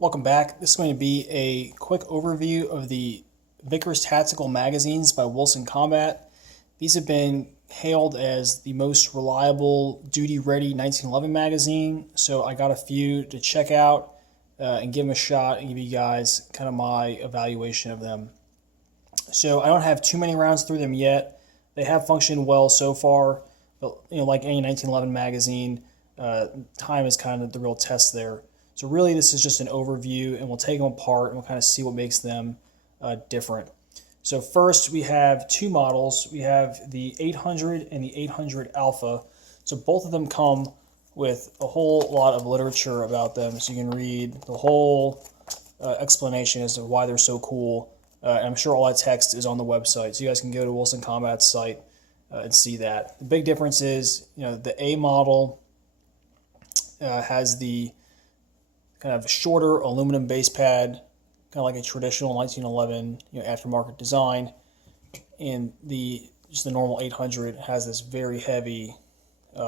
Welcome back. This is going to be a quick overview of the Vickers Tactical Magazines by Wilson Combat. These have been hailed as the most reliable duty-ready 1911 magazine, so I got a few to check out and give them a shot and give you guys kind of my evaluation of them. So I don't have too many rounds through them yet. They have functioned well so far, but like any 1911 magazine, time is kind of the real test there. So really this is just an overview, and we'll take them apart and we'll kind of see what makes them different. So first we have two models. We have the 800 and the 800 Alpha. So both of them come with a whole lot of literature about them, so you can read the whole explanation as to why they're so cool. And I'm sure all that text is on the website, so you guys can go to Wilson Combat's site and see that. The big difference is, the A model has the kind of shorter aluminum base pad, kind of like a traditional 1911 aftermarket design, and just the normal 800 has this very heavy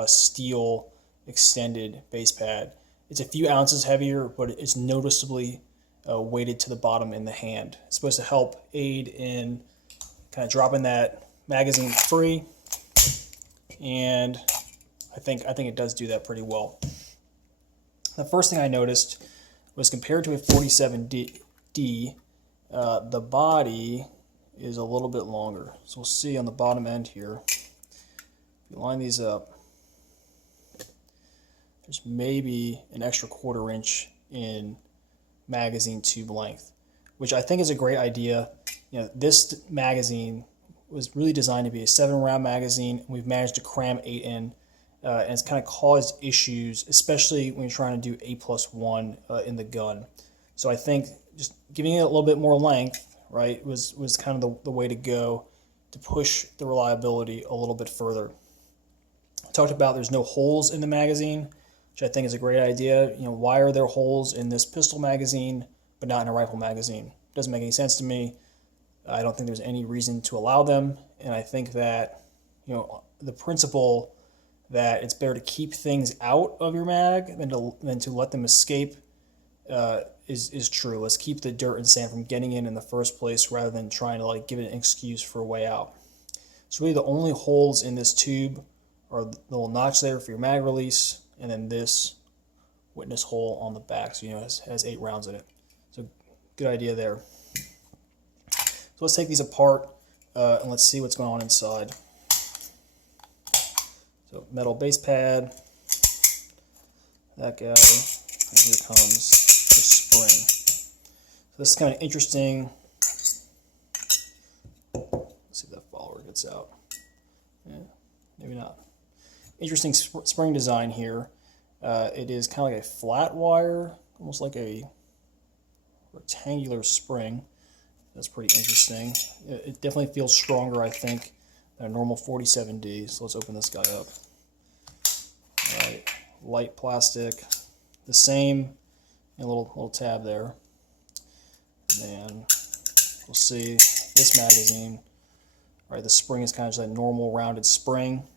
steel extended base pad. It's a few ounces heavier, but it's noticeably weighted to the bottom in the hand. It's supposed to help aid in kind of dropping that magazine free, and I think it does do that pretty well. The first thing I noticed was, compared to a 47D, the body is a little bit longer. So we'll see on the bottom end here. If you line these up, there's maybe an extra 1/4 inch in magazine tube length, which I think is a great idea. This magazine was really designed to be a 7-round magazine, and we've managed to cram 8 in. And it's kind of caused issues, especially when you're trying to do A+1 in the gun. So I think just giving it a little bit more length, right, was kind of the way to go to push the reliability a little bit further. I talked about there's no holes in the magazine, which I think is a great idea. Why are there holes in this pistol magazine but not in a rifle magazine? Doesn't make any sense to me. I don't think there's any reason to allow them, and I think that the principle that it's better to keep things out of your mag than to let them escape is true. Let's keep the dirt and sand from getting in the first place, rather than trying to give it an excuse for a way out. So really the only holes in this tube are the little notch there for your mag release, and then this witness hole on the back, so it has 8 rounds in it. So good idea there. So let's take these apart and let's see what's going on inside. So metal base pad, that guy, and here comes the spring. So this is kind of interesting. Let's see if that follower gets out. Yeah, maybe not. Interesting spring design here. It is kind of like a flat wire, almost like a rectangular spring. That's pretty interesting. It definitely feels stronger, I think, than a normal 47D. So let's open this guy up. All right, light plastic, the same, and a little tab there. And then we'll see this magazine. All right, the spring is kind of just that normal rounded spring.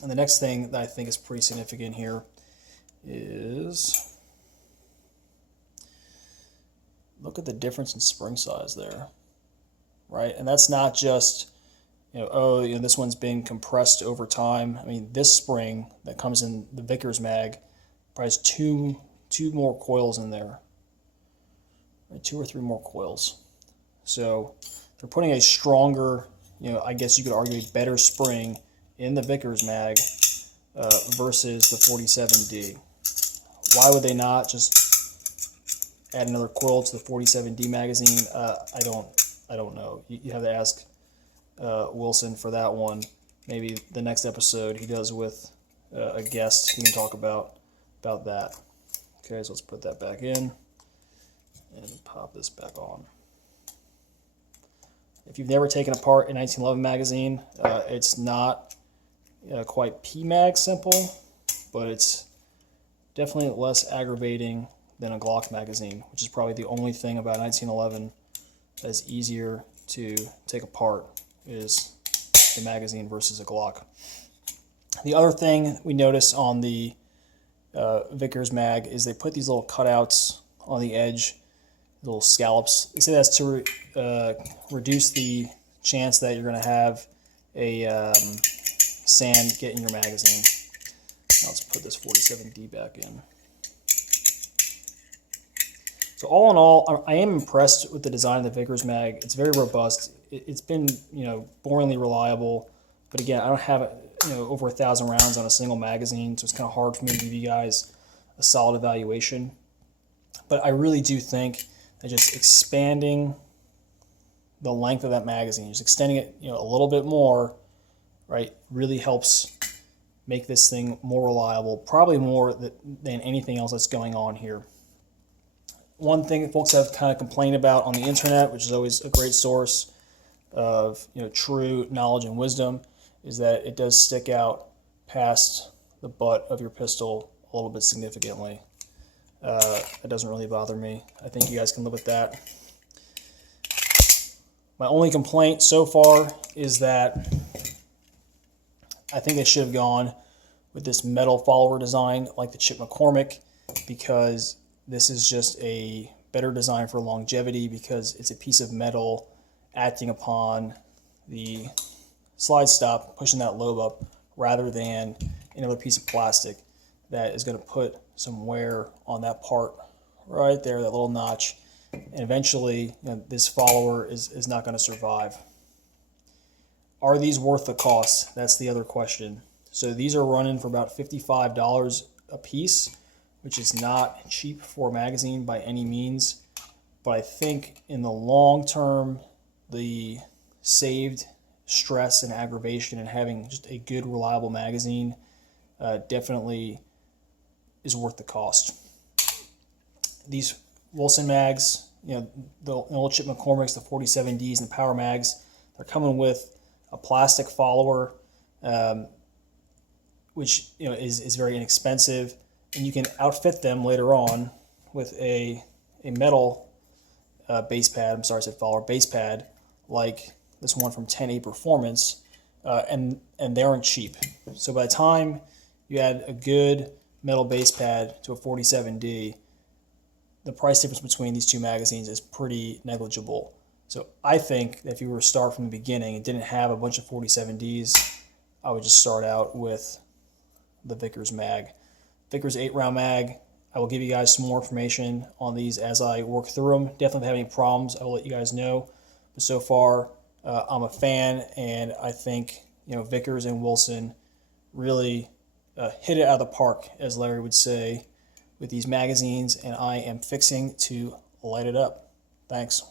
And the next thing that I think is pretty significant here is, look at the difference in spring size there, right? And that's not just, this one's been compressed over time. I mean, this spring that comes in the Vickers mag probably has two more coils in there, right? 2 or 3 more coils. So they're putting a stronger, I guess you could argue a better spring in the Vickers mag versus the 47D. Why would they not just add another coil to the 47D magazine? I don't know. You have to ask Wilson for that one. Maybe the next episode he does with a guest, he can talk about that. Okay, so let's put that back in and pop this back on. If you've never taken apart a 1911 magazine, it's not quite PMag simple, but it's definitely less aggravating than a Glock magazine, which is probably the only thing about 1911 that's easier to take apart, is the magazine versus a Glock. The other thing we notice on the Vickers mag is they put these little cutouts on the edge, little scallops. They say that's to reduce the chance that you're going to have a sand get in your magazine. Now let's put this 47D back in. So all in all, I am impressed with the design of the Vickers mag. It's very robust. It's been, boringly reliable. But again, I don't have, over 1,000 rounds on a single magazine, so it's kind of hard for me to give you guys a solid evaluation. But I really do think that just expanding the length of that magazine, just extending it, a little bit more, right, really helps make this thing more reliable, probably more than anything else that's going on here. One thing that folks have kind of complained about on the internet, which is always a great source of true knowledge and wisdom, is that it does stick out past the butt of your pistol a little bit significantly. That doesn't really bother me. I think you guys can live with that. My only complaint so far is that I think they should have gone with this metal follower design like the Chip McCormick, because this is just a better design for longevity, because it's a piece of metal acting upon the slide stop, pushing that lobe up, rather than another piece of plastic that is going to put some wear on that part right there, that little notch, and eventually this follower is not going to survive. Are these worth the cost? That's the other question. So these are running for about $55 a piece, which is not cheap for a magazine by any means. But I think in the long term, the saved stress and aggravation and having just a good, reliable magazine definitely is worth the cost. These Wilson mags, the old Chip McCormick's, the 47Ds, and the Power mags, they're coming with a plastic follower, which is very inexpensive, and you can outfit them later on with a metal base pad. I'm sorry, I said follower, base pad, like this one from 10A Performance, and they aren't cheap. So by the time you add a good metal base pad to a 47D, the price difference between these two magazines is pretty negligible. So I think that if you were to start from the beginning and didn't have a bunch of 47Ds, I would just start out with the Vickers mag. Vickers 8-round mag. I will give you guys some more information on these as I work through them. Definitely if I have any problems, I will let you guys know. But so far, I'm a fan, and I think Vickers and Wilson really hit it out of the park, as Larry would say, with these magazines, and I am fixing to light it up. Thanks.